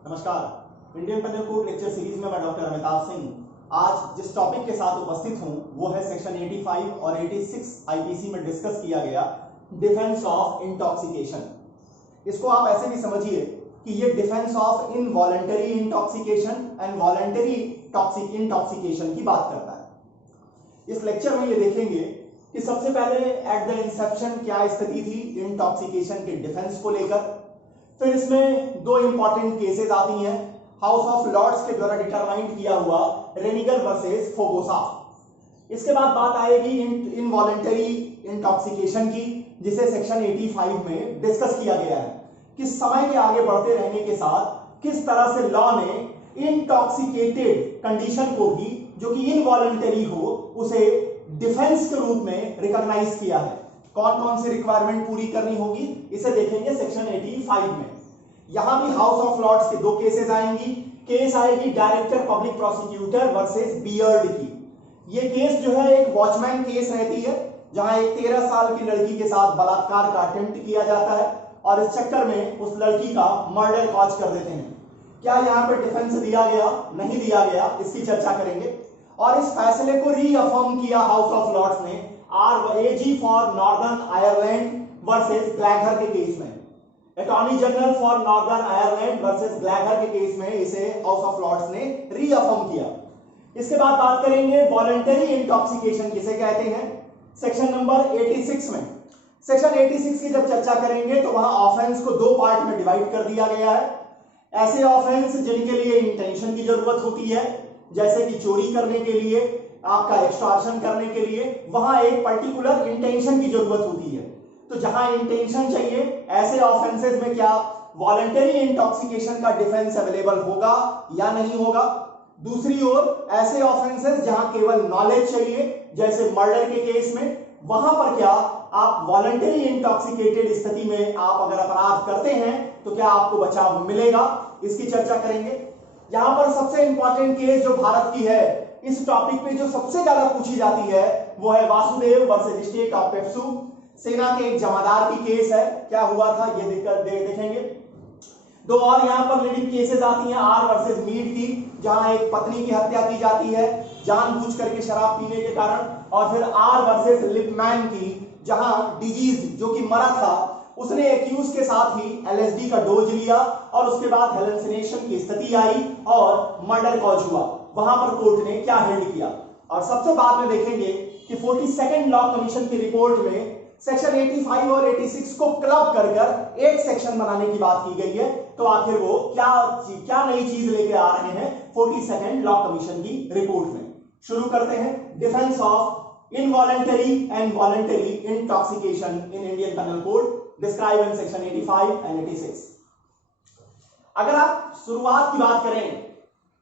नमस्कार। Indian penal code lecture series में मैं डॉक्टर अमिताभ सिंह आज जिस टॉपिक के साथ उपस्थित हूं वो है सेक्शन 85 और 86 आईपीसी में डिस्कस किया गया डिफेंस ऑफ इंटॉक्सिकेशन। इसको आप ऐसे भी समझिए कि ये defence of involuntary intoxication and voluntary intoxication की बात करता है। इस लेक्चर में ये देखेंगे कि सबसे पहले एट द इंसेप्शन क्या स्थिति थी इंटॉक्सिकेशन के डिफेंस को लेकर। फिर इसमें दो इंपॉर्टेंट केसेस आती हैं, हाउस ऑफ लॉर्ड्स के द्वारा डिटरमाइंड किया हुआ रेनिगर वर्सेस फोगोसा। इसके बाद बात आएगी इनवॉलंटरी इंटॉक्सिकेशन की, जिसे सेक्शन 85 में डिस्कस किया गया है कि समय के आगे बढ़ते रहने के साथ किस तरह से लॉ ने इंटॉक्सिकेटेड कंडीशन को भी जो कि इनवॉलंटरी हो उसे डिफेंस के रूप में रिकॉग्नाइज किया है। कौन कौन सी रिक्वायरमेंट पूरी करनी होगी इसे देखेंगे सेक्शन 85 में। यहां भी हाउस ऑफ लॉर्ड्स के दो केसेस आएंगी। केस आएगी director Public Prosecutor versus Beard की। ये केस जो है एक वॉचमैन केस रहती है जहां एक 13 साल की लड़की के साथ बलात्कार का अटेम्प्ट किया जाता है और इस चक्कर में उस लड़की का मर्डर कॉज कर देते हैं। क्या यहां पर डिफेंस दिया गया, नहीं दिया गया, इसकी चर्चा करेंगे। और इस फैसले को रीअफर्म किया हाउस ऑफ लॉर्ड्स ने AG for Northern Ireland versus Gallagher के केस में। Attorney General for Northern Ireland versus Gallagher के केस में इसे हाउस ऑफ लॉर्ड्स ने रीअफर्म किया। इसके बाद बात करेंगे वॉलंटरी इंटॉक्सिकेशन किसे कहते हैं, सेक्शन नंबर 86 में। सेक्शन 86 की जब चर्चा करेंगे तो वहां ऑफेंस को दो पार्ट में डिवाइड कर दिया गया है। ऐसे ऑफेंस जिनके लिए इंटेंशन की जरूरत होती है, जैसे कि चोरी करने के लिए, आपका एक्सटॉर्शन करने के लिए वहां एक पर्टिकुलर इंटेंशन की जरूरत होती है। तो जहां इंटेंशन चाहिए ऐसे ऑफेंसेस में क्या वॉलंटरी इंटॉक्सिकेशन का डिफेंस अवेलेबल होगा या नहीं होगा। दूसरी ओर ऐसे ऑफेंसेस जहां केवल नॉलेज चाहिए, जैसे मर्डर के केस में, वहां पर क्या आप वॉलंटरी इंटॉक्सिकेटेड स्थिति में आप अगर अपराध करते हैं तो क्या आपको बचाव मिलेगा, इसकी चर्चा करेंगे। यहां पर सबसे इंपॉर्टेंट केस जो भारत की है, इस टॉपिक पे जो सबसे ज्यादा पूछी जाती है वो है Vasudev versus state of PEPSU. सेना के एक जमादार की केस है, क्या हुआ था ये देखेंगे। दो और यहां पर लीडिंग केसेस आती हैं आर वर्सेस मीड की, जहां एक पत्नी की हत्या की जाती है जानबूझ करके शराब पीने के कारण। और फिर आर वर्सेस लिपमैन की, जहां डिजीज जो कि मरा था उसने एक्यूज के साथ ही LSD का डोज लिया और उसके बाद हेलुसिनेशन की स्थिति आई और मर्डर कॉज हुआ। वहां पर कोर्ट ने क्या हेल्ड किया। और सबसे बाद में देखेंगे कि 42nd लॉ कमीशन की रिपोर्ट में सेक्शन 85 और 86 को क्लब कर एक सेक्शन बनाने की बात की गई है। तो आखिर वो क्या नई चीज लेके आ रहे हैं 42nd लॉ कमीशन की रिपोर्ट में। शुरू करते हैं defence of involuntary and voluntary intoxication in Indian penal code describe in section 85 and 86। अगर आप शुरुआत की बात करें,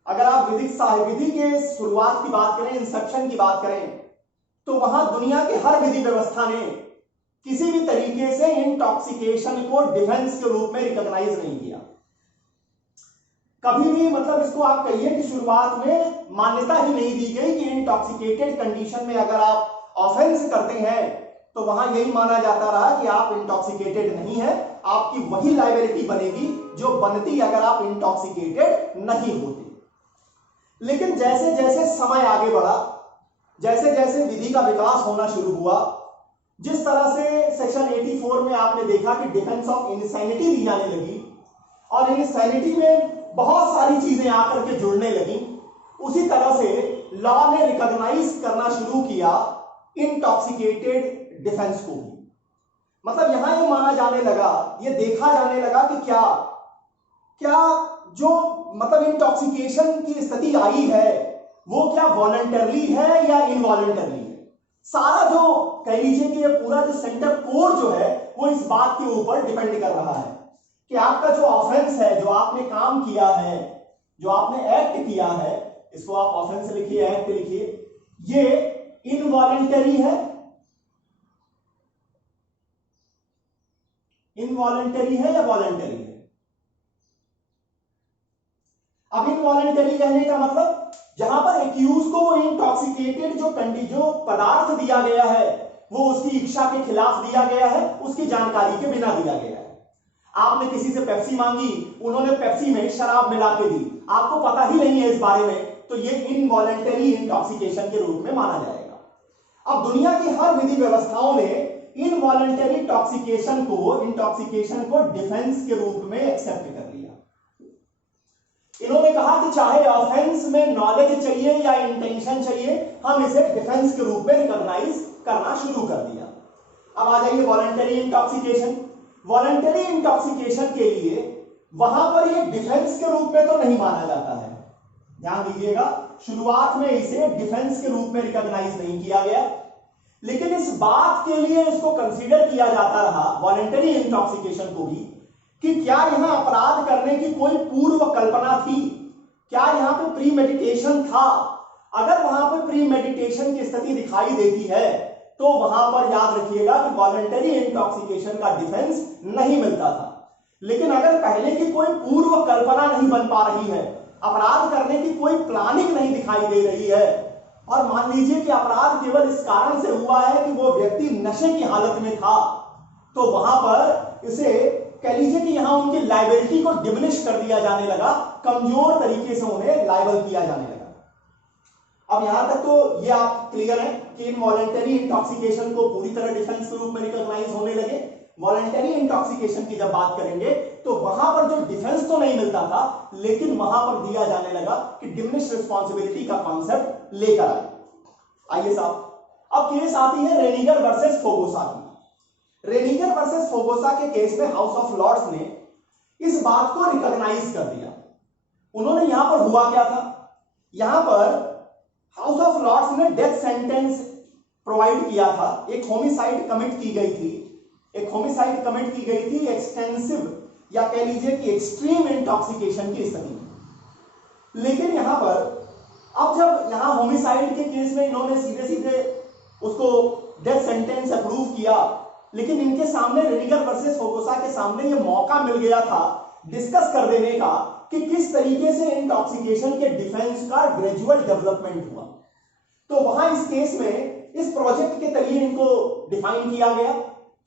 अगर आप विधि के शुरुआत की बात करें, इंसेप्शन की बात करें, तो वहां दुनिया के हर विधि व्यवस्था ने किसी भी तरीके से इंटॉक्सिकेशन को डिफेंस के रूप में रिकॉग्नाइज नहीं किया। कभी भी मतलब इसको आप कहिए कि शुरुआत में मान्यता ही नहीं दी गई कि इंटॉक्सिकेटेड कंडीशन में अगर आप ऑफेंस करते हैं तो वहां यही माना जाता रहा कि आप इंटॉक्सिकेटेड नहीं है, आपकी वही लायबिलिटी बनेगी जो बनती अगर आप इंटॉक्सिकेटेड नहीं होते। लेकिन जैसे जैसे समय आगे बढ़ा, जैसे जैसे विधि का विकास होना शुरू हुआ, जिस तरह से सेक्शन 84 में आपने देखा कि डिफेंस ऑफ इंसैनिटी दी जाने लगी और इंसैनिटी में बहुत सारी चीजें आकर के जुड़ने लगी, उसी तरह से लॉ ने रिकॉग्नाइज करना शुरू किया इंटॉक्सिकेटेड डिफेंस को भी। मतलब यहां ये माना जाने लगा, ये देखा जाने लगा कि क्या जो मतलब इंटॉक्सिकेशन की स्थिति आई है वो क्या वॉलंटरली है या इनवॉलंटरली है। सारा जो कह लीजिए कि ये पूरा जो सेंटर कोर जो है वो इस बात के ऊपर डिपेंड कर रहा है कि आपका जो ऑफेंस है, जो आपने काम किया है, जो आपने एक्ट किया है, इसको आप ऑफेंस लिखिए, एक्ट लिखिए, ये इनवॉलंटरी है, इनवॉलंटरी है या वॉलंटरी है। अब इनवॉलंटरी कहने का मतलब जहां पर एक्यूज को इंटॉक्सिकेटेड जो पदार्थ दिया गया है वो उसकी इच्छा के खिलाफ दिया गया है, उसकी जानकारी के बिना दिया गया है। आपने किसी से पेप्सी मांगी, उन्होंने पेप्सी में शराब मिला के दी, आपको पता ही नहीं है इस बारे में, तो ये इनवॉलेंटरी इंटॉक्सिकेशन के रूप में माना जाएगा। अब दुनिया की हर विधि व्यवस्थाओं ने इनवॉलेंटरी इंटॉक्सिकेशन को डिफेंस के रूप में एक्सेप्ट कर लिया। इन्होंने कहा कि चाहे ऑफेंस में नॉलेज चाहिए या इंटेंशन चाहिए, हम इसे डिफेंस के रूप में रिकॉग्नाइज करना शुरू कर दिया। अब आ जाइए वॉलंटरी इंटॉक्सिकेशन। वॉलंटरी इंटॉक्सिकेशन के लिए वहां पर ये डिफेंस के रूप में तो नहीं माना जाता है, ध्यान दीजिएगा, शुरुआत में इसे डिफेंस के रूप में रिकॉग्नाइज नहीं किया गया, लेकिन इस बात के लिए इसको कंसीडर किया जाता रहा वॉलंटरी इंटॉक्सिकेशन को भी कि क्या यहां अपराध करने की कोई पूर्व कल्पना थी, क्या यहां पे प्री मेडिटेशन था। अगर वहां पे प्री मेडिटेशन की स्थिति दिखाई देती है तो वहां पर याद रखिएगा कि वॉलंटरी इंटॉक्सिकेशन का डिफेंस नहीं मिलता था। लेकिन अगर पहले की कोई पूर्व कल्पना नहीं बन पा रही है, अपराध करने की कोई प्लानिंग नहीं दिखाई दे रही है, और मान लीजिए कि अपराध केवल इस कारण से हुआ है कि वो व्यक्ति नशे की हालत में था, तो वहां पर इसे कह लीजिए कि यहां उनकी लायबिलिटी को डिमिनिश कर दिया जाने लगा, कमजोर तरीके से उन्हें लायबल किया जाने लगा। अब यहां तक तो ये आप क्लियर है कि इनवॉलंटरी इंटॉक्सिकेशन को पूरी तरह डिफेंस के रूप में रिकॉग्नाइज होने लगे। वॉलंटरी इंटॉक्सिकेशन की जब बात करेंगे तो वहां पर जो डिफेंस तो नहीं मिलता था, लेकिन वहां पर दिया जाने लगा कि डिमिनिश रिस्पॉन्सिबिलिटी का कॉन्सेप्ट लेकर आए। आइए साहब, अब केस आती है रेनिगर वर्सेस फोगोसा की। रेनिगर वर्सेस फोगोसा के केस में हाउस ऑफ लॉर्ड्स ने इस बात को रिकॉग्नाइज कर दिया। उन्होंने यहां पर हुआ क्या था, यहां पर हाउस ऑफ लॉर्ड्स ने डेथ सेंटेंस प्रोवाइड किया था। एक होमिसाइड कमिट की गई थी, एक्सटेंसिव या कह लीजिए कि एक्सट्रीम इंटॉक्सिकेशन की स्थिति में। लेकिन यहां पर अब जब यहां होमिसाइड के केस में इन्होंने सीधे सीधे उसको डेथ सेंटेंस अप्रूव किया, लेकिन इनके सामने रेनिगर वर्सेस फोगोसा के सामने यह मौका मिल गया था डिस्कस कर देने का कि किस तरीके से इंटॉक्सिकेशन के डिफेंस का ग्रेजुअल डेवलपमेंट हुआ। तो वहां इस केस में इस प्रोजेक्ट के तरीके इनको डिफाइन किया गया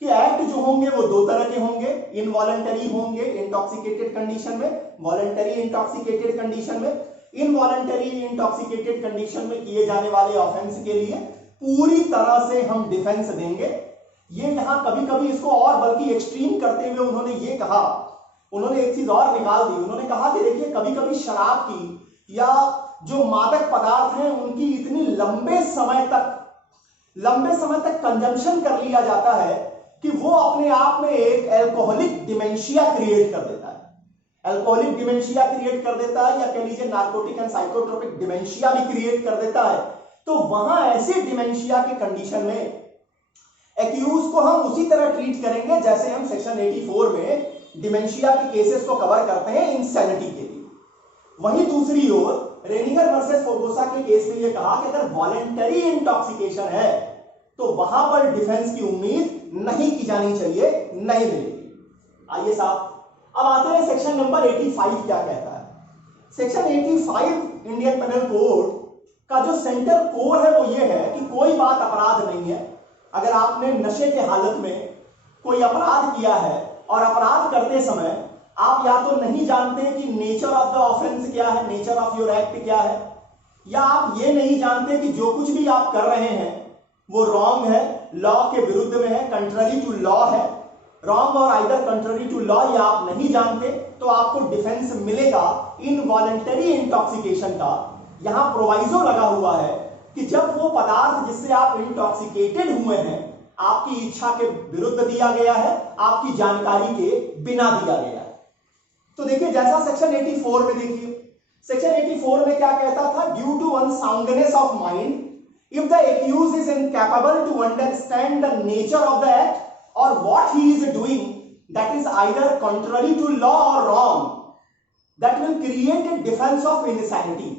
कि एक्ट जो होंगे वो दो तरह के होंगे, इनवॉलंटरी होंगे इंटॉक्सिकेटेड कंडीशन में, वॉलंटरी इंटॉक्सिकेटेड कंडीशन में। इनवॉलंटरी इंटॉक्सिकेटेड कंडीशन में किए जाने वाले ऑफेंस के लिए पूरी तरह से हम डिफेंस देंगे। ये यहां कभी कभी इसको और बल्कि एक्सट्रीम करते हुए उन्होंने ये कहा, उन्होंने एक चीज और निकाल दी। उन्होंने कहा कि देखिए कभी कभी शराब की या जो मादक पदार्थ हैं उनकी इतनी लंबे समय तक कंजम्पशन कर लिया जाता है कि वो अपने आप में एक एल्कोहलिक डिमेंशिया क्रिएट कर देता है। एल्कोहलिक डिमेंशिया क्रिएट कर देता है, या कह लीजिए नार्कोटिक एंड साइकोट्रोपिक डिमेंशिया भी क्रिएट कर देता है। तो वहां ऐसी डिमेंशिया के कंडीशन में एक्यूज को हम उसी तरह ट्रीट करेंगे जैसे हम सेक्शन 84 में डिमेंशिया के केसेस को कवर करते हैं इंसैनिटी के लिए। वहीं दूसरी ओर रेनिगर वर्सेस फोगोसा के केस में यह कहा कि अगर वॉलंटरी इंटॉक्सिकेशन है तो वहां पर डिफेंस की उम्मीद नहीं की जानी चाहिए, नहीं मिलेगी। आइए साहब, अब आते हैं सेक्शन नंबर 85 क्या कहता है। सेक्शन 85 इंडियन पेनल कोड का जो सेंटर कोर है वो ये है कि कोई बात अपराध नहीं है। अगर आपने नशे के हालत में कोई अपराध किया है और अपराध करते समय आप या तो नहीं जानते कि नेचर ऑफ द ऑफेंस क्या है, नेचर ऑफ योर एक्ट क्या है, या आप ये नहीं जानते कि जो कुछ भी आप कर रहे हैं वो रॉन्ग है, लॉ के विरुद्ध में है, कंट्ररी टू लॉ है, रॉन्ग और आइदर कंट्ररी टू लॉ, या आप नहीं जानते, तो आपको डिफेंस मिलेगा इनवॉलंटरी इंटॉक्सिकेशन का। यहां प्रोवाइजो लगा हुआ है कि जब वो पदार्थ जिससे आप इंटॉक्सिकेटेड हुए हैं आपकी इच्छा के विरुद्ध दिया गया है, आपकी जानकारी के बिना दिया गया है। तो देखिए जैसा सेक्शन 84 में, देखिए सेक्शन 84 में क्या कहता था, due to unsoundness of mind if the accused is incapable to understand the nature of the act or what he is doing that is either contrary to law or wrong, that will create a defense of insanity.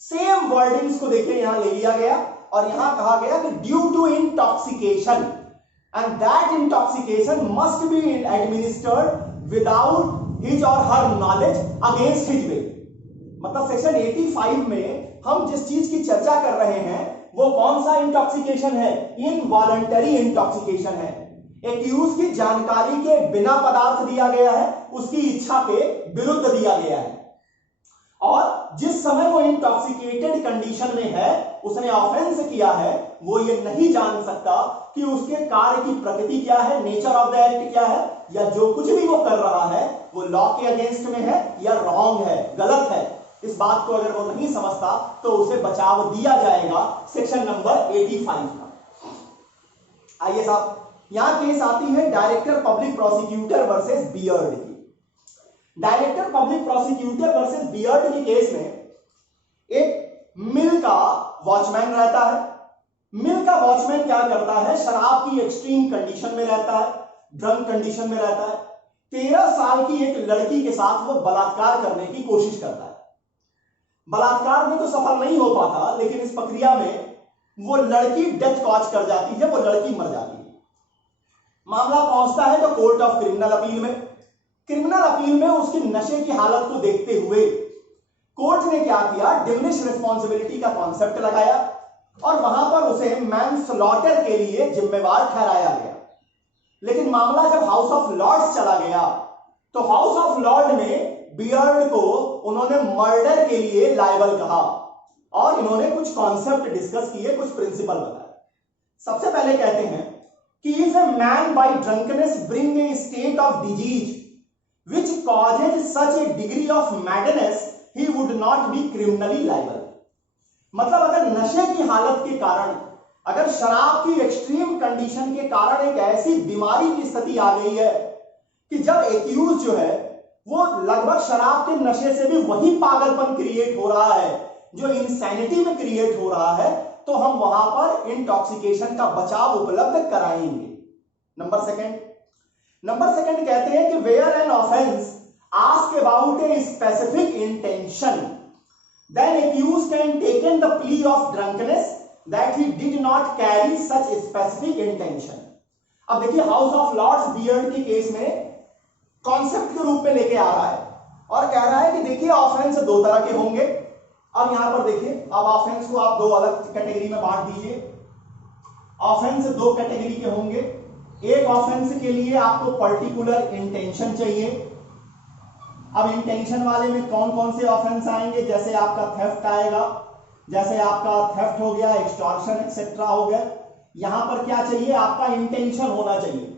Same wordings को देखिए यहां ले लिया गया और यहां कहा गया कि due to intoxication and that intoxication must be administered without his or her knowledge against his will. मतलब सेक्शन 85 में हम जिस चीज की चर्चा कर रहे हैं वो कौन सा इंटॉक्सिकेशन है, इनवॉलंटरी इंटॉक्सिकेशन है। एक्यूज की जानकारी के बिना पदार्थ दिया गया है, उसकी इच्छा के विरुद्ध दिया गया है, और जिस समय वो इंटॉक्सिकेटेड कंडीशन में है, उसने ऑफेंस किया है, वो ये नहीं जान सकता कि उसके कार्य की प्रकृति क्या है, नेचर ऑफ द एक्ट क्या है, या जो कुछ भी वो कर रहा है वो लॉ के अगेंस्ट में है या रॉन्ग है, गलत है। इस बात को अगर वो नहीं समझता तो उसे बचाव दिया जाएगा सेक्शन नंबर 85 का। आइए साहब, यहां केस आती है Director Public Prosecutor versus Beard की। Director Public Prosecutor versus Beard के केस में एक मिल का वॉचमैन रहता है। मिल का वॉचमैन क्या करता है, शराब की एक्सट्रीम कंडीशन में रहता है, ड्रंक कंडीशन में रहता है। 13 साल की एक लड़की के साथ वो बलात्कार करने की कोशिश करता है। बलात्कार में तो सफल नहीं हो पाता, लेकिन इस प्रक्रिया में वो लड़की डेथ कॉज कर जाती है, वो लड़की मर जाती है। मामला पहुंचता है तो कोर्ट ऑफ क्रिमिनल अपील में। क्रिमिनल अपील में उसकी नशे की हालत को देखते हुए कोर्ट ने क्या किया, डिमिनिश रिस्पॉन्सिबिलिटी का कॉन्सेप्ट लगाया और वहां पर उसे मैनस्लॉटर के लिए जिम्मेवार ठहराया गया। लेकिन मामला जब हाउस ऑफ लॉर्ड्स चला गया तो हाउस ऑफ लॉर्ड में बियर्ड को उन्होंने मर्डर के लिए लायबल कहा और इन्होंने कुछ कॉन्सेप्ट डिस्कस किए, कुछ प्रिंसिपल बताए। सबसे पहले कहते हैं कि if a man by drunkenness bring a state of disease which causes such a degree of madness he would not be criminally liable। मतलब अगर नशे की हालत के कारण, अगर शराब की एक्सट्रीम कंडीशन के कारण एक ऐसी बीमारी की स्थिति आ गई है कि जब एक्यूज जो है वो लगभग शराब के नशे से भी वही पागलपन क्रिएट हो रहा है जो इंसैनिटी में क्रिएट हो रहा है, तो हम वहां पर इंटॉक्सिकेशन का बचाव उपलब्ध कराएंगे। नंबर सेकंड कहते हैं कि where an offence ask about a specific intention then accuse can taken the plea of drunkenness that he did not carry such specific intention. अब देखिए, हाउस ऑफ लॉर्ड्स बियर्ड के केस में concept के रूप में लेके आ रहा है और कह रहा है कि देखिए ऑफेंस दो तरह के होंगे। अब यहां पर देखिए, अब ऑफेंस को आप दो अलग कैटेगरी में बांट दीजिए। ऑफेंस दो कैटेगरी के होंगे। एक ऑफेंस के लिए आपको पर्टिकुलर इंटेंशन चाहिए। अब इंटेंशन वाले में कौन कौन से ऑफेंस आएंगे, जैसे आपका थेफ्ट आएगा, जैसे आपका थेफ्ट हो गया, एक्सटॉर्शन एक्सेट्रा हो गया। यहां पर क्या चाहिए, आपका इंटेंशन होना चाहिए।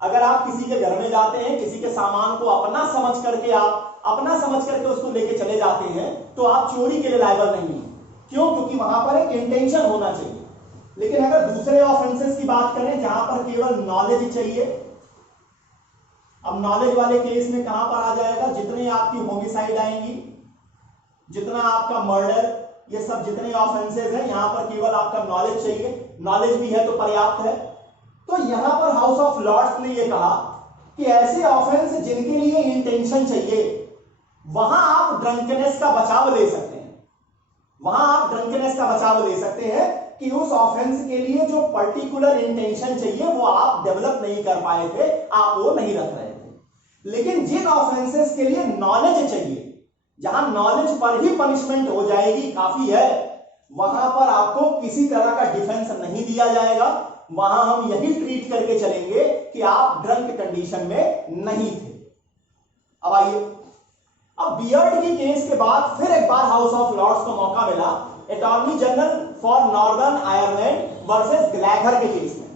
अगर आप किसी के घर में जाते हैं, किसी के सामान को अपना समझ करके उसको लेके चले जाते हैं, तो आप चोरी के लिए लायबल नहीं है। क्यों? क्योंकि वहां पर एक इंटेंशन होना चाहिए। लेकिन अगर दूसरे ऑफेंसेस की बात करें जहां पर केवल नॉलेज चाहिए, अब नॉलेज वाले केस में कहां पर आ जाएगा, जितने आपकी होमिसाइड आएंगी, जितना आपका मर्डर, ये सब जितने ऑफेंसेस हैं, यहां पर केवल आपका नॉलेज चाहिए। नॉलेज भी है तो पर्याप्त है। तो यहां पर हाउस ऑफ लॉर्ड्स ने यह कहा कि ऐसे ऑफेंस जिनके लिए इंटेंशन चाहिए, वहां आप ड्रंकनेस का बचाव ले सकते हैं। वहां आप ड्रंकनेस का बचाव ले सकते हैं कि उस ऑफेंस के लिए जो पर्टिकुलर इंटेंशन चाहिए वो आप डेवलप नहीं कर पाए थे, आप वो नहीं रख रहे थे। लेकिन जिन ऑफेंसेस के लिए नॉलेज चाहिए, जहां नॉलेज पर ही पनिशमेंट हो जाएगी, काफी है, वहां पर आपको किसी तरह का डिफेंस नहीं दिया जाएगा। वहां हम यही ट्रीट करके चलेंगे कि आप ड्रंक कंडीशन में नहीं थे। अब आइए, अब बियर्ड की केस के बाद फिर एक बार हाउस ऑफ लॉर्ड्स को मौका मिला Attorney General for Northern Ireland versus Gallagher के केस में।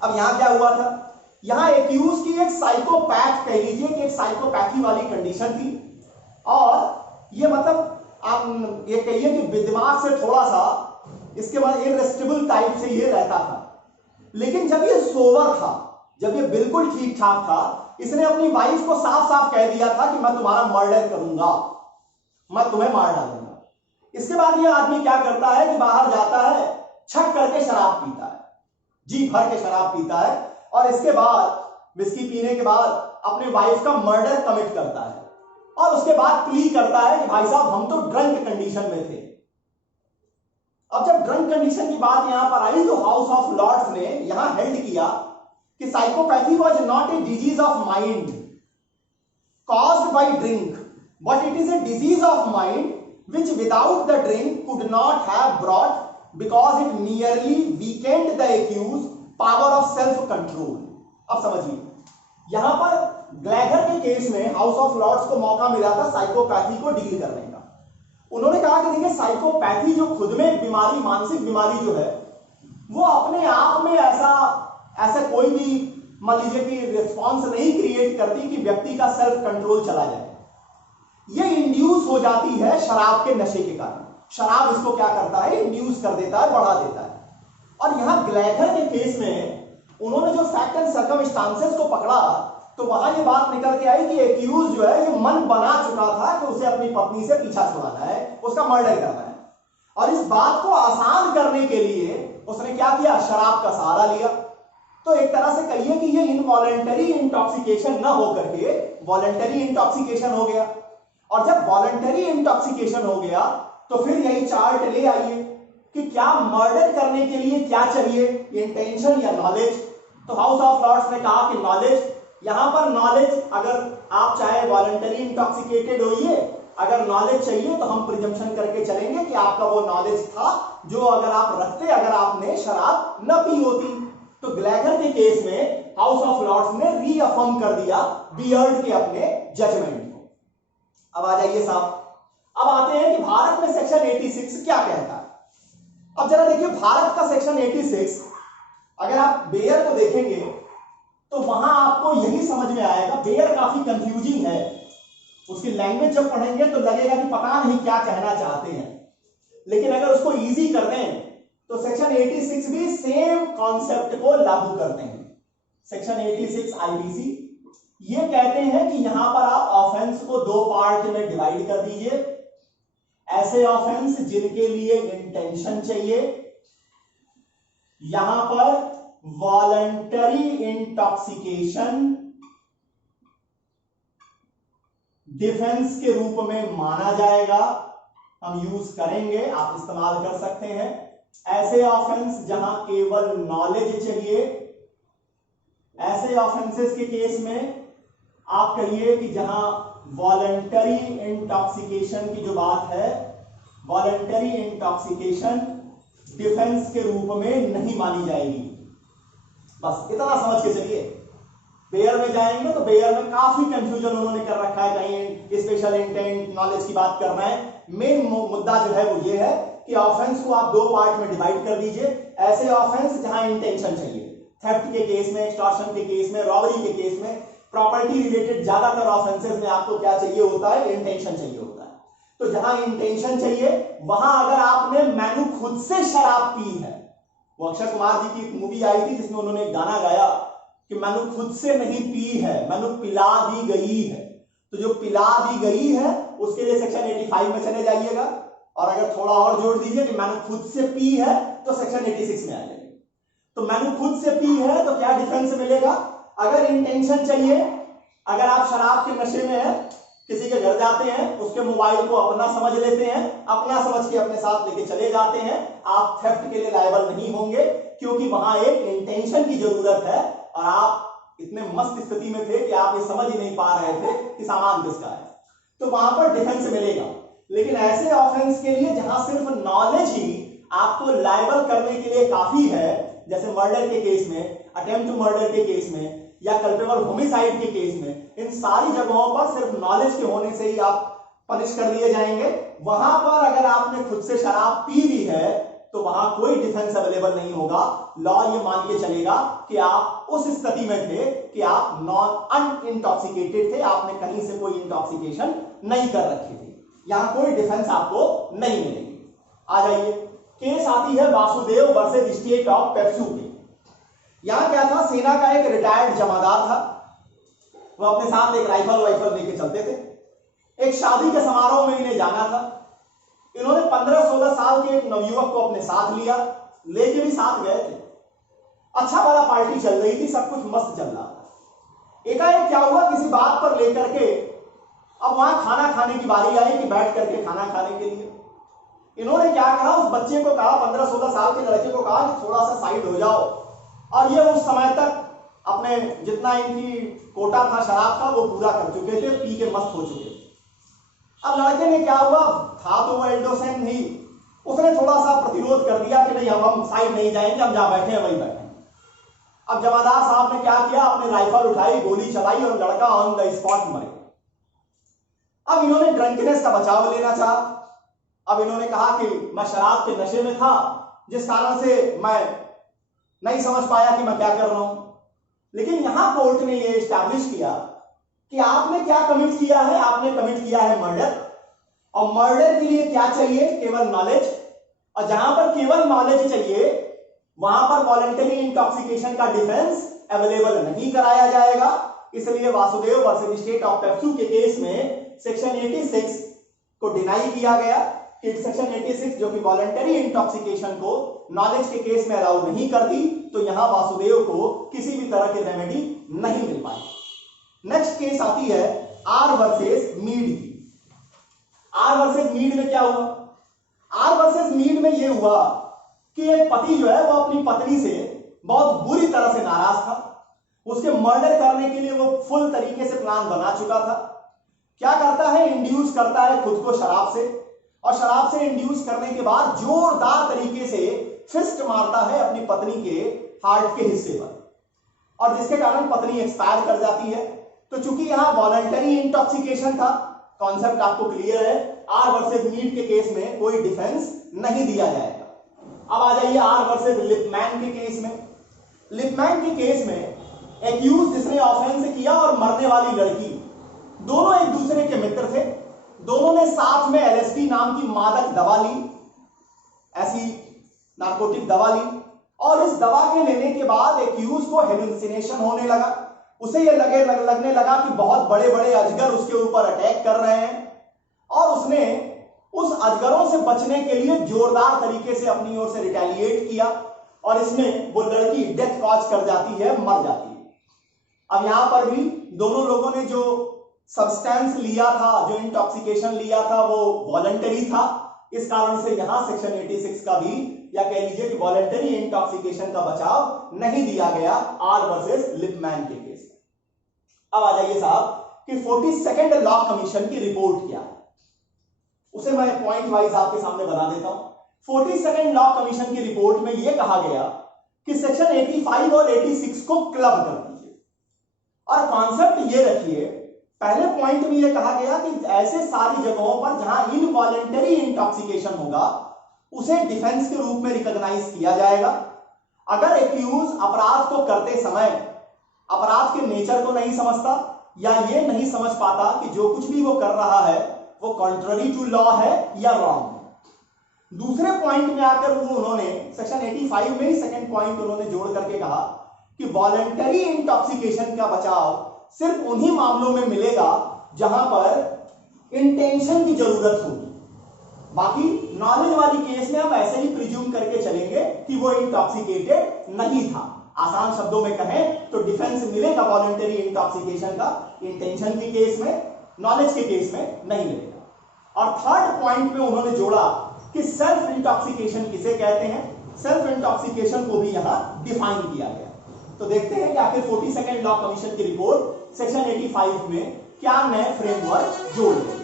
अब यहां क्या हुआ था, यहां एक्यूज की एक साइकोपैथ, कह लीजिए कि एक साइकोपैथी वाली कंडीशन थी, और ये मतलब आप ये कहिए कि दिमाग से थोड़ा सा इसके बाद इररेस्टिबल टाइप से ये रहता था। लेकिन जब ये सोबर था, जब ये बिल्कुल ठीक ठाक था, इसने अपनी वाइफ को साफ साफ कह दिया था कि मैं तुम्हारा मर्डर करूंगा, मैं तुम्हें मार डालूंगा। इसके बाद ये आदमी क्या करता है कि बाहर जाता है, छक करके शराब पीता है, जी भर के शराब पीता है, और इसके बाद विस्की पीने के बाद अपने वाइफ का मर्डर कमिट करता है, और उसके बाद प्ली करता है कि भाई साहब हम तो ड्रंक कंडीशन में थे। अब जब ड्रंक कंडीशन की बात यहां पर आई तो हाउस ऑफ लॉर्ड्स ने यहां हेल्ड किया कि psychopathy was not a disease of mind caused by drink, but it is a disease of mind which without the drink could not have brought, because it merely weakened the accused power of self control. अब समझिए, यहां पर ग्लेगर के case में house of Lord's को मौका मिला था साइकोपैथी को डील करने का। उन्होंने कहा कि देखिए, साइकोपैथी जो खुद में एक बीमारी, मानसिक बीमारी जो है, वो अपने आप में ऐसा कोई भी मान लीजिए कि रिस्पॉन्स नहीं क्रिएट करती कि व्यक्ति का सेल्फ कंट्रोल चला जाए। ये इंड्यूस हो जाती है शराब के नशे के कारण। शराब इसको क्या करता है, इंड्यूस कर देता है, बढ़ा देता है। और यहां ग्लेगर के केस में उन्होंने जो फैक्ट एंड सर्कमस्टांसेस को पकड़ा, तो वहां ये बात निकल के आई कि एक्यूज जो है, ये मन बना चुका था कि उसे अपनी पत्नी से पीछा छुड़ाना है, उसका मर्डर करना है। और इस बात को आसान करने के लिए उसने क्या किया, शराब का सहारा लिया। तो एक तरह से कहिए कि ये इनवॉलेंटरी इंटॉक्सिकेशन न होकर के वॉलेंटरी इंटॉक्सिकेशन हो गया। और जब वॉलेंटरी इंटॉक्सिकेशन हो गया, तो फिर यही चार्ट ले आइए कि क्या मर्डर करने के लिए क्या चाहिए, इंटेंशन या नॉलेज। तो हाउस ऑफ लॉर्ड्स ने कहा कि नॉलेज। यहां पर नॉलेज, अगर आप चाहे वॉलेंटरी इंटॉक्सिकेटेड होइए, अगर नॉलेज चाहिए तो हम प्रिजम्पशन करके चलेंगे कि आपका वो नॉलेज था जो अगर आप रखते, अगर आपने शराब न पी होती। तो ग्लेगर के केस में हाउस ऑफ लॉर्ड्स ने रीअफर्म कर दिया बियर्ड के अपने जजमेंट को। अब आ जाइए साहब, अब आते हैं कि भारत में सेक्शन 86 क्या कहता है। अब जरा देखिए, भारत का सेक्शन 86 अगर आप बेयर को देखेंगे तो वहां आपको यही समझ में आएगा। बेयर काफी कंफ्यूजिंग है, उसकी लैंग्वेज जब पढ़ेंगे तो लगेगा कि पता नहीं क्या कहना चाहते हैं। लेकिन अगर उसको इजी कर दें तो सेक्शन 86 भी सेम कॉन्सेप्ट को लागू करते हैं। सेक्शन 86 आईपीसी ये कहते हैं कि यहां पर आप ऑफेंस को दो पार्ट में डिवाइड कर दीजिए। ऐसे ऑफेंस जिनके लिए इंटेंशन चाहिए, यहां पर वॉलंटरी इंटॉक्सिकेशन डिफेंस के रूप में माना जाएगा, हम यूज करेंगे, आप इस्तेमाल कर सकते हैं। ऐसे ऑफेंस जहां केवल नॉलेज चाहिए, ऐसे ऑफेंसेस के केस में आप कहिए कि जहां वॉलंटरी इंटॉक्सिकेशन की जो बात है, वॉलंटरी इंटॉक्सिकेशन डिफेंस के रूप में नहीं मानी जाएगी। बस इतना समझ के चलिए। बेयर में जाएंगे तो बेयर में काफी कंफ्यूजन उन्होंने कर रखा है, कहीं स्पेशल इंटेंट नॉलेज की बात कर रहे हैं। मेन मुद्दा जो है वो ये है कि ऑफेंस को आप दो पार्ट में डिवाइड कर दीजिए। ऐसे ऑफेंस जहां इंटेंशन चाहिए, थेफ्ट के केस में, एक्सटॉर्शन के केस में, रॉबरी के केस में, प्रॉपर्टी रिलेटेड ज्यादातर ऑफेंसेस में आपको क्या चाहिए होता है, इंटेंशन चाहिए होता है। तो जहां इंटेंशन चाहिए वहां अगर आपने मैनू खुद से शराब पी है, वो अक्षय कुमार जी की एक मूवी आई थी जिसमें उन्होंने एक गाना गाया कि मैनू खुद से नहीं पी है, मैनू पिला दी गई है। तो जो पिला दी गई है उसके लिए सेक्शन 85 में चले जाइएगा, और अगर थोड़ा और जोड़ दीजिए कि मैंने खुद से पी है तो सेक्शन 86 में आ जाएगी। तो मैंने खुद से पी है तो क्या डिफेंस मिलेगा। अगर इंटेंशन चाहिए, अगर आप शराब के नशे में है, किसी के घर जाते हैं, उसके मोबाइल को अपना समझ लेते हैं, अपना समझ के अपने साथ लेके चले जाते हैं, आप थेफ्ट के लिए लायबल नहीं होंगे, क्योंकि वहां एक इंटेंशन की जरूरत है और आप इतने मस्त स्थिति में थे कि आप ये समझ ही नहीं पा रहे थे कि सामान किसका है, तो वहां पर डिफेंस मिलेगा। लेकिन ऐसे ऑफेंस के लिए जहां सिर्फ नॉलेज ही आपको लायबल करने के लिए काफी है, जैसे मर्डर के केस में, अटेम्प्ट टू मर्डर के केस में, या कल्पेबल होमिसाइड के केस में, इन सारी जगहों पर सिर्फ नॉलेज के होने से ही आप पनिश कर दिए जाएंगे। वहां पर अगर आपने खुद से शराब पी भी है तो वहां कोई डिफेंस अवेलेबल नहीं होगा। लॉ ये मान के चलेगा कि आप उस स्थिति में थे कि आप अनइंटॉक्सिकेटेड थे, आपने कहीं से कोई इंटॉक्सिकेशन नहीं कर रखी थी, यहां कोई डिफेंस आपको नहीं मिलेगी। आ जाइए, केस आती है Vasudev versus state of PEPSU की। यहां क्या था, सेना का एक रिटायर्ड जमादार था, वो अपने साथ एक राइफल लेके चलते थे। एक शादी के समारोह में इन्हें जाना था। इन्होंने 15-16 साल के एक नवयुवक को अपने साथ लिया, लेके भी साथ गए थे। अच्छा वाला पार्टी चल रही थी, सब कुछ मस्त चल रहा था। एकाएक क्या हुआ, किसी बात पर लेकर के अब वहां खाना खाने की बारी आई कि बैठ करके खाना खाने के लिए इन्होंने क्या कहा, उस बच्चे को कहा, 15-16 साल के लड़के को कहा कि थोड़ा सा साइड हो जाओ। और ये उस समय तक अपने जितना इनकी कोटा था शराब का वो पूरा कर चुके थे, पी के मस्त हो चुके थे। अब लड़के ने क्या हुआ, था तो वो एल्डोसेन ही, उसने थोड़ा सा प्रतिरोध कर दिया कि नहीं हम साइड नहीं जाएंगे, हम जहां बैठे हैं वहीं बैठे। अब जमादार साहब ने क्या किया, अपने राइफल उठाई, गोली चलाई और लड़का ऑन द स्पॉट मर गया। अब इन्होंने ड्रंकनेस का बचाव लेना चाहा। अब इन्होंने कहा कि मैं शराब के नशे में था, जिस कारण से मैं नहीं समझ पाया कि मैं क्या कर रहा हूं। लेकिन यहां कोर्ट ने यह एस्टैब्लिश किया कि आपने क्या कमिट किया है, आपने कमिट किया है मर्डर, और मर्डर के लिए क्या चाहिए, केवल नॉलेज। और जहां पर केवल नॉलेज चाहिए वहां पर वॉलंटरी इंटॉक्सिकेशन का डिफेंस अवेलेबल नहीं कराया जाएगा। इसलिए Vasudev versus state of PEPSU के केस में सेक्शन 86 को डिनाई किया गया कि सेक्शन 86 जो कि वॉलंटरी इंटॉक्सिकेशन को नॉलेज के केस में अलाउ नहीं करती, तो यहां वासुदेव को किसी भी तरह की रेमेडी नहीं मिल पाई। नेक्स्ट केस आती है आर वर्सेस मीड की। आर वर्सेस मीड में क्या हुआ, आर वर्सेस मीड में यह हुआ कि एक पति जो है वो अपनी पत्नी से बहुत बुरी तरह से नाराज था। उसके मर्डर करने के लिए वो फुल तरीके से प्लान बना चुका था। क्या करता है, इंड्यूस करता है खुद को शराब से, और शराब से इंड्यूस करने के बाद जोरदार तरीके से फिस्ट मारता है अपनी पत्नी के हार्ट के हिस्से पर, और जिसके कारण पत्नी एक्सपायर कर जाती है। तो चूंकि यहां वॉलंटरी इंटॉक्सिकेशन था, कॉन्सेप्ट आपको क्लियर है, आर वर्सेस मीड के केस में कोई डिफेंस नहीं दिया जाएगा। अब आ जाइए आर वर्सेस लिपमैन के केस में। लिपमैन के केस में एक्यूज जिसने ऑफेंस किया और मरने वाली लड़की दोनों एक दूसरे के मित्र थे। दोनों ने साथ में एलएसडी नाम की मादक दवा ली, ऐसी नार्कोटिक दवा ली, और इस दवा के लेने के बाद एक्यूज को हेलुसिनेशन होने लगा। उसे यह लगने लगा कि बहुत बड़े बड़े अजगर उसके ऊपर अटैक कर रहे हैं, और उसने उस अजगरों से बचने के लिए जोरदार तरीके से अपनी ओर से रिटेलिएट किया, और इसमें वो लड़की डेथ कॉज कर जाती है, मर जाती है। अब यहां पर भी दोनों लोगों ने जो सब्सटेंस लिया था, जो इंटॉक्सिकेशन लिया था, वो वॉलंटरी था। इस कारण से यहां सेक्शन 86 का भी, या कह लीजिए कि वॉलंटरी इंटॉक्सिकेशन का बचाव नहीं दिया गया आर वर्सेस लिपमैन के केस में। अब आ जाइए साहब कि 42nd लॉ कमीशन की रिपोर्ट क्या है, उसे मैं पॉइंट वाइज आपके सामने बना देता हूं। 42nd लॉ कमीशन की रिपोर्ट में यह कहा गया कि सेक्शन 85 और 86 को क्लब कर दीजिए, और कॉन्सेप्ट ये रखिए, पहले पॉइंट में यह कहा गया कि ऐसे सारी जगहों पर जहां इनवॉलेंटरी इंटॉक्सिकेशन होगा उसे डिफेंस के रूप में रिकॉग्नाइज किया जाएगा। अगर एक्यूज अपराध को करते समय अपराध के नेचर को नहीं समझता, या ये नहीं समझ पाता कि जो कुछ भी वो कर रहा है वो कॉन्ट्ररी टू लॉ है या रॉन्ग। दूसरे पॉइंट में आकर वो उन्होंने सेक्शन 85 में ही सेकंड पॉइंट उन्होंने जोड़ करके कहा कि वॉलंटरी इंटॉक्सिकेशन का बचाव सिर्फ उन्हीं मामलों में मिलेगा जहां पर इंटेंशन की जरूरत होगी। बाकी नॉलेज वाली केस में हम ऐसे ही प्रिज्यूम करके चलेंगे कि वो इंटॉक्सिकेटेड नहीं था। आसान शब्दों में कहें तो डिफेंस मिलेगा वॉलंटरी इंटॉक्सिकेशन का इंटेंशन की केस में, नॉलेज के केस में नहीं मिलेगा। और थर्ड पॉइंट में उन्होंने जोड़ा कि सेल्फ इंटॉक्सिकेशन किसे कहते हैं, सेल्फ इंटॉक्सिकेशन को भी यहां डिफाइन किया गया। तो देखते हैं कि आखिर 42nd लॉ कमीशन की रिपोर्ट सेक्शन 85 में क्या नए फ्रेमवर्क जोड़ देती है।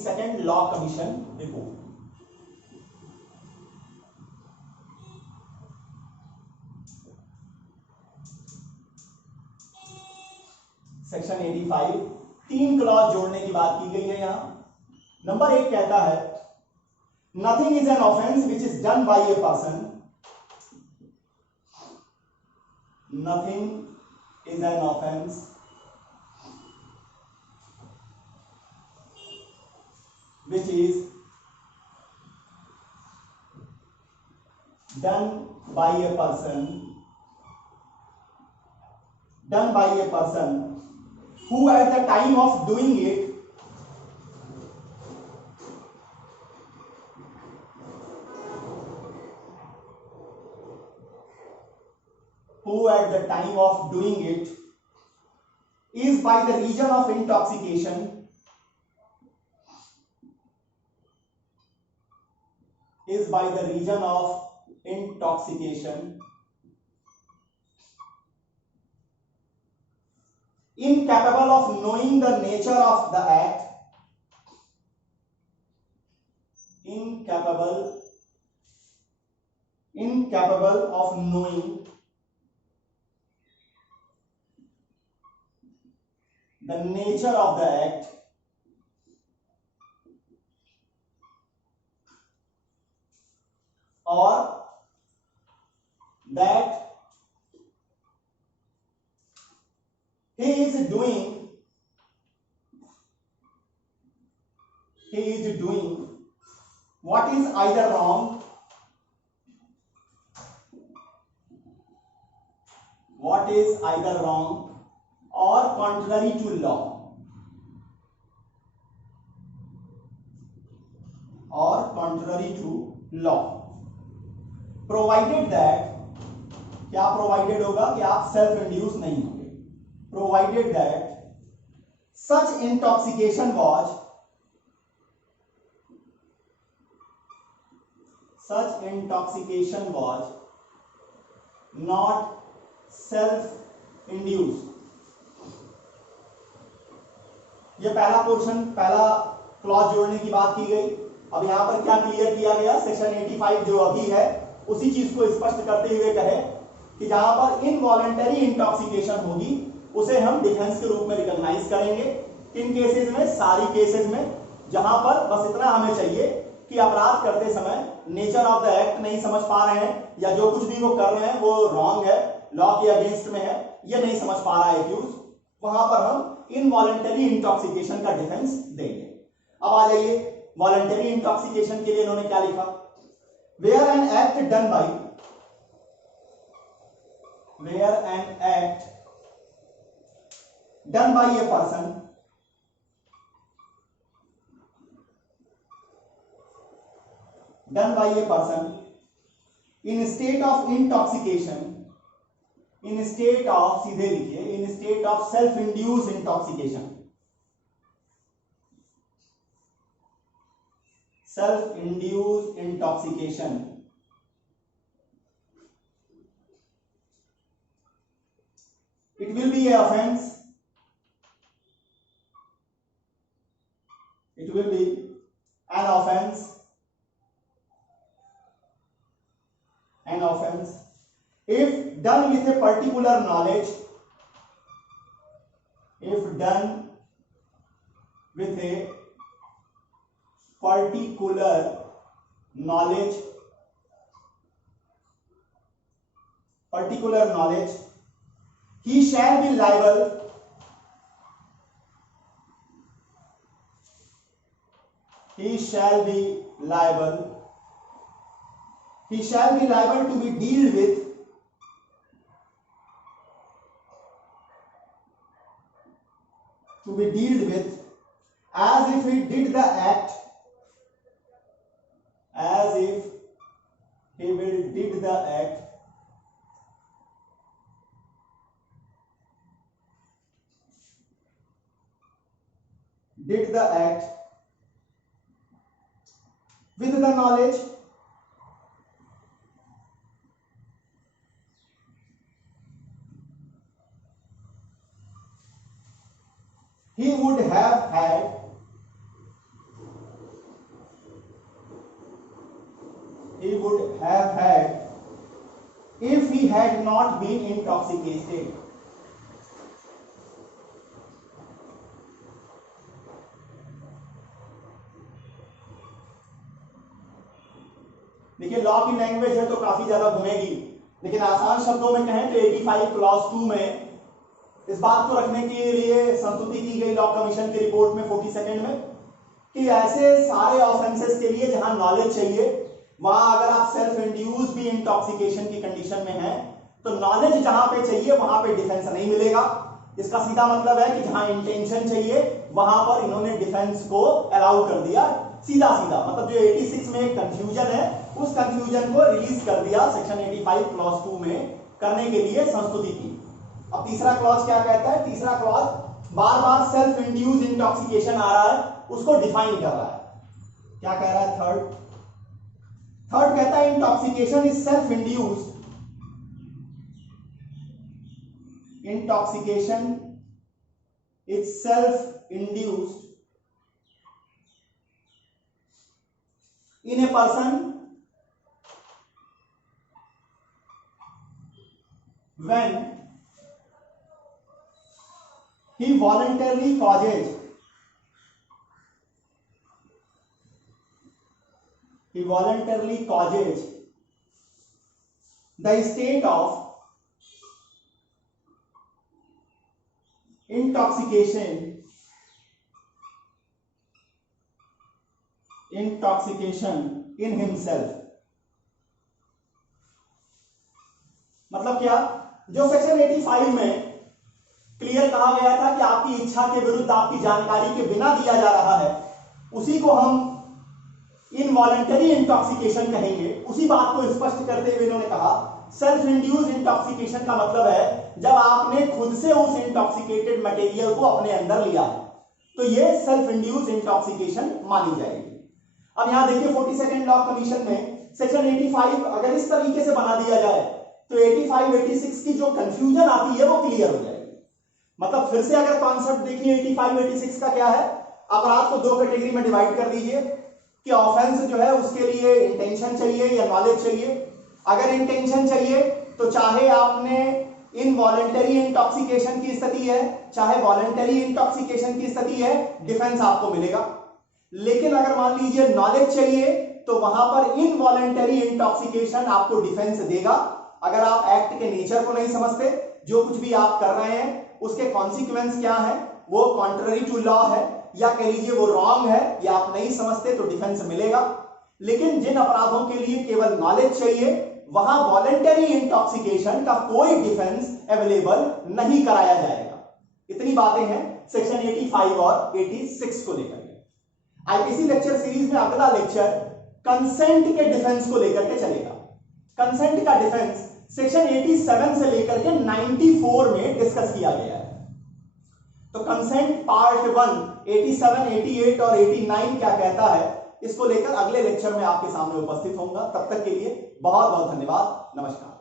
Second law commission report section 85 तीन क्लॉज जोड़ने की बात की गई है। यहां नंबर 1 कहता है nothing is an offence which is done by a person, nothing is an offence which is done by a person who at the time of doing it is by the region of intoxication incapable of knowing the nature of the act, incapable of knowing the nature of the act, or that he is doing what is either wrong or contrary to law, provided that, क्या provided होगा कि आप self induce नहीं होंगे, provided that such intoxication was not self induce. ये पहला portion, पहला clause जोड़ने की बात की गई। अब यहां पर क्या क्लियर किया गया, सेक्शन 85 जो अभी है उसी चीज को स्पष्ट करते हुए कहे कि जहां पर इनवॉलेंटरी इंटॉक्सिकेशन होगी उसे हम डिफेंस के रूप में रिकॉग्नाइज करेंगे। किन केसेस में? सारी केसेस में, जहां पर बस इतना हमें चाहिए कि अपराध करते समय नेचर ऑफ द एक्ट नहीं समझ पा रहे हैं, या जो कुछ भी वो कर रहे हैं वो रॉन्ग है, लॉ के अगेंस्ट में है, ये नहीं समझ पा रहा है एक्यूज, वहां पर हम इनवॉलेंटरी इंटॉक्सिकेशन का डिफेंस देंगे। अब आ जाइए, वॉलेंटरी इंटॉक्सिकेशन के लिए इन्होंने क्या लिखा, where an act done by a person in state of intoxication, in state of, सीधे लिखिए, in state of self-induced intoxication, self-induced intoxication, it will be an offense, it will be an offense if done with a particular knowledge, if done with a particular knowledge, he shall be liable to be dealt with as if he did the act, with the knowledge he would have had if he had not been intoxicated. देखिए, law की language है तो काफी ज्यादा घूमेगी, लेकिन आसान शब्दों में कहें तो 85 क्लॉज 2 में इस बात को रखने के लिए संस्तुति की गई लॉ कमीशन की रिपोर्ट में 42 में कि ऐसे सारे ऑफेंसेस के लिए जहां नॉलेज चाहिए, वहां अगर आप सेल्फ इंड्यूस भी इंटॉक्सिकेशन की कंडीशन में हैं तो नॉलेज जहां पे चाहिए वहां पे डिफेंस नहीं मिलेगा। इसका सीधा मतलब है कि जहां इंटेंशन चाहिए वहां पर इन्होंने डिफेंस को अलाउ कर दिया, सीधा मतलब जो 86 में एक कंफ्यूजन है उस कंफ्यूजन को रिलीज कर दिया सेक्शन 85 क्लॉज 2 में करने के लिए संस्तुति की। अब तीसरा क्लॉज क्या कहता है? तीसरा क्लॉज बार बार सेल्फ इंड्यूस इंटॉक्सिकेशन आ रहा है, उसको डिफाइन कर रहा है। क्या कह रहा है? थर्ड कहता है intoxication is self induced, intoxication is self induced in a person when he voluntarily causes the state of intoxication in himself। मतलब क्या, जो सेक्शन 85 में क्लियर कहा गया था कि आपकी इच्छा के विरुद्ध आपकी जानकारी के बिना दिया जा रहा है, उसी को हम इनवॉलंटरी इंटॉक्सिकेशन कहेंगे। उसी बात को स्पष्ट करते हुए इन्होंने कहा सेल्फ इंड्यूस्ड इंटॉक्सिकेशन का मतलब है जब आपने खुद से उस इंटॉक्सिकेटेड मटेरियल को अपने अंदर लिया है, तो ये सेल्फ इंड्यूस्ड इंटॉक्सिकेशन मानी जाएगी। अब यहां देखिए 42nd लॉ कमीशन में सेक्शन 85 अगर इस तरीके से बना दिया जाए तो 85 86 की जो कंफ्यूजन आती है वो क्लियर हो जाएगी। मतलब फिर से अगर कॉन्सेप्ट देखिए 85 86 का क्या है, अपराध को दो कैटेगरी में डिवाइड कर दीजिए कि ऑफेंस जो है उसके लिए इंटेंशन चाहिए या नॉलेज चाहिए। अगर इंटेंशन चाहिए तो चाहे आपने इनवॉलंटरी इंटॉक्सिकेशन की स्थिति है चाहे वॉलंटरी इंटॉक्सिकेशन की स्थिति है, डिफेंस आपको मिलेगा। लेकिन अगर मान लीजिए नॉलेज चाहिए तो वहां पर इनवॉलंटरी इंटॉक्सिकेशन आपको डिफेंस देगा। अगर आप एक्ट के नेचर को नहीं समझते, जो कुछ भी आप कर रहे हैं उसके कॉन्सिक्वेंस क्या है, वो कॉन्ट्ररी टू लॉ है या कह लीजिए वो रॉन्ग है, या आप नहीं समझते तो डिफेंस मिलेगा। लेकिन जिन अपराधों के लिए केवल नॉलेज चाहिए वहां वॉलंटरी इंटॉक्सिकेशन का कोई डिफेंस अवेलेबल नहीं कराया जाएगा। इतनी बातें हैं सेक्शन 85 और 86 को लेकर। आईपीसी लेक्चर सीरीज में अगला लेक्चर कंसेंट के डिफेंस को लेकर के चलेगा। कंसेंट का डिफेंस सेक्शन 87 से लेकर के 94 में डिस्कस किया गया है। तो कंसेंट पार्ट 1 87 88 और 89 क्या कहता है, इसको लेकर अगले लेक्चर में आपके सामने उपस्थित होऊंगा। तब तक के लिए बहुत बहुत धन्यवाद। नमस्कार।